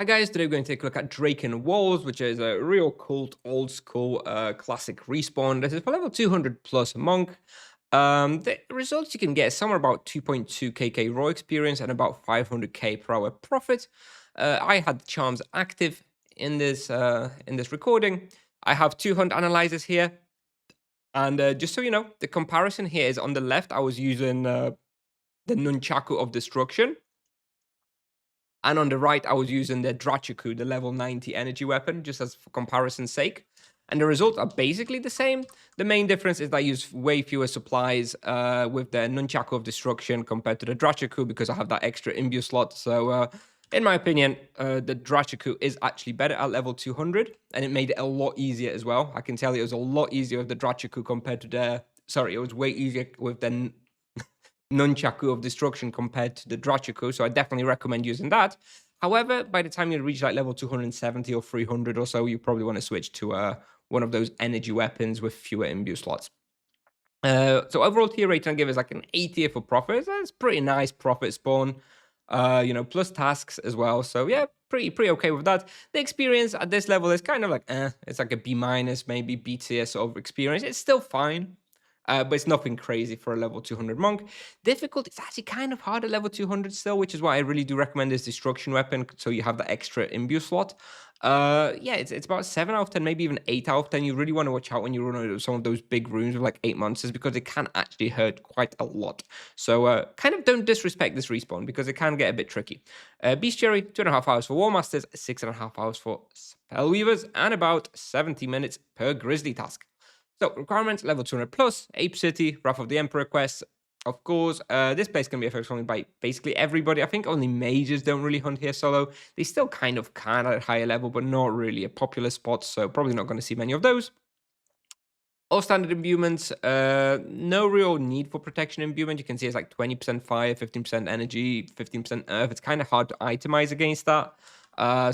Hi guys, today we're going to take a look at Draken Walls, which is a real cult, old school, classic respawn. This is for level 200 plus monk. The results you can get is somewhere about 2.2 kk raw experience and about 500k per hour profit. I had the charms active in this recording. I have 200 analyzers here, and just so you know, the comparison here is on the left. I was using the Nunchaku of Destruction. And on the right, I was using the Draken, the level 90 energy weapon, just as for comparison's sake. And the results are basically the same. The main difference is that I use way fewer supplies with the Nunchaku of Destruction compared to the Draken because I have that extra imbue slot. So, in my opinion, the Draken is actually better at level 200, and it made it a lot easier as well. I can tell you it was a lot easier with the Draken compared to the... Sorry, it was way easier with the Nunchaku of Destruction compared to the Draken, so I definitely recommend using that. However, by the time you reach like level 270 or 300 or so, you probably want to switch to one of those energy weapons with fewer imbue slots. So overall tier rating I give is like an 80 for profit. That's pretty nice profit spawn. Plus tasks as well. So yeah, pretty okay with that. The experience at this level is kind of like it's like a B minus, maybe B tier sort of experience. It's still fine. But it's nothing crazy for a level 200 monk. Difficult, it's actually kind of hard at level 200 still, which is why I really do recommend this destruction weapon, so you have the extra imbue slot. Yeah, it's about 7 out of 10, maybe even 8 out of 10. You really want to watch out when you run out some of those big rooms with like 8 monsters, because it can actually hurt quite a lot. So kind of don't disrespect this respawn, because it can get a bit tricky. Bestiary, 2.5 hours for War Masters, 6.5 hours for Spellweavers, and about 70 minutes per Grizzly task. So, requirements, level 200 plus, Ape City, Wrath of the Emperor quests. Of course, this place can be affected by basically everybody. I think only mages don't really hunt here solo. They still kind of can at a higher level, but not really a popular spot, so probably not going to see many of those. All standard imbuements, no real need for protection imbuement. You can see it's like 20% fire, 15% energy, 15% earth. It's kind of hard to itemize against that.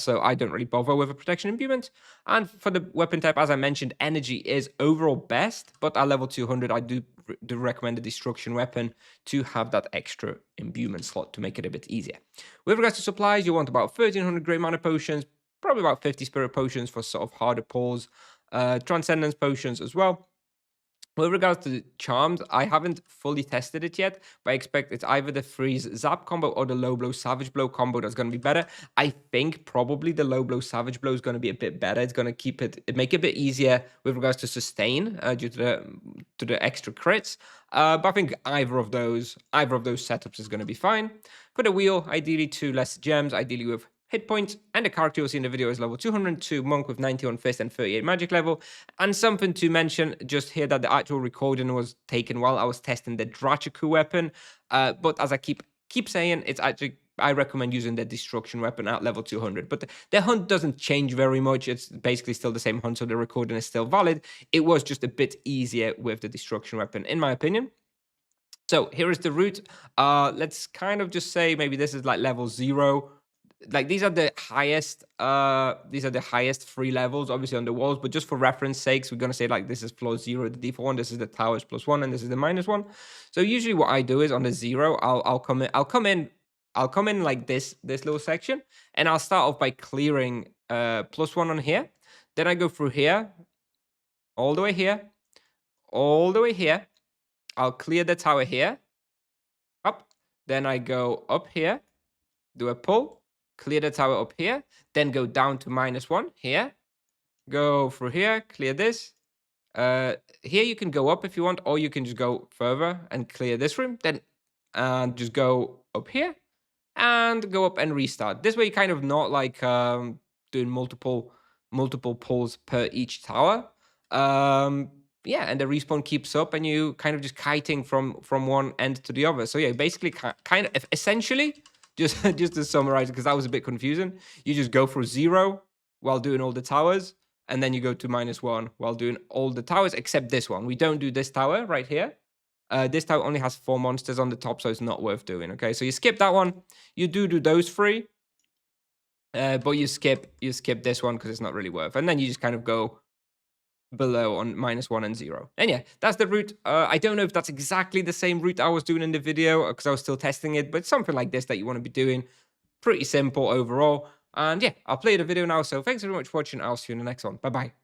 So I don't really bother with a protection imbuement. And for the weapon type, as I mentioned, energy is overall best, but at level 200, I do recommend a destruction weapon to have that extra imbuement slot to make it a bit easier. With regards to supplies, you want about 1300 great mana potions, probably about 50 spirit potions for sort of harder pulls, transcendence potions as well. With regards to the charms, I haven't fully tested it yet, but I expect it's either the freeze zap combo or the low blow savage blow combo that's going to be better. I think probably the low blow savage blow is going to be a bit better. It's going to make it a bit easier with regards to sustain due to the extra crits. But I think either of those setups is going to be fine. For the wheel, ideally 2 less gems, ideally with hit points, and the character you'll see in the video is level 202 monk with 91 fist and 38 magic level. And something to mention just here, that the actual recording was taken while I was testing the Draken weapon, but as I keep saying, it's actually, I recommend using the destruction weapon at level 200. But the hunt doesn't change very much. It's basically still the same hunt, so the recording is still valid. It was just a bit easier with the destruction weapon, in my opinion. So here is the route. Let's kind of just say maybe this is like level 0. Like these are the highest 3 levels obviously on the walls, but just for reference sakes, we're going to say like this is floor 0, the default one, this is the towers +1, and this is the -1. So usually what I do is on the 0, I'll come in like this little section, and I'll start off by clearing +1 on here. Then I go through here, all the way here, all the way here. I'll clear the tower here, up. Then I go up here, do a pull, clear the tower up here, then go down to -1 here, go through here, clear this. Here you can go up if you want, or you can just go further and clear this room, then and just go up here and go up and restart. This way you kind of not like doing multiple pulls per each tower. Yeah, and the respawn keeps up, and you kind of just kiting from one end to the other. So yeah, basically kind of essentially, just to summarize, because that was a bit confusing, you just go for 0 while doing all the towers, and then you go to -1 while doing all the towers except this one. We don't do this tower right here. This tower only has 4 monsters on the top, so it's not worth doing. Okay, so you skip that one. You do those 3, but you skip this one because it's not really worth. And then you just kind of go below on -1 and 0. And yeah, that's the route. I don't know if that's exactly the same route I was doing in the video, because I was still testing it, but something like this that you want to be doing. Pretty simple overall. And yeah, I'll play the video now. So thanks very much for watching. I'll see you in the next one. Bye bye.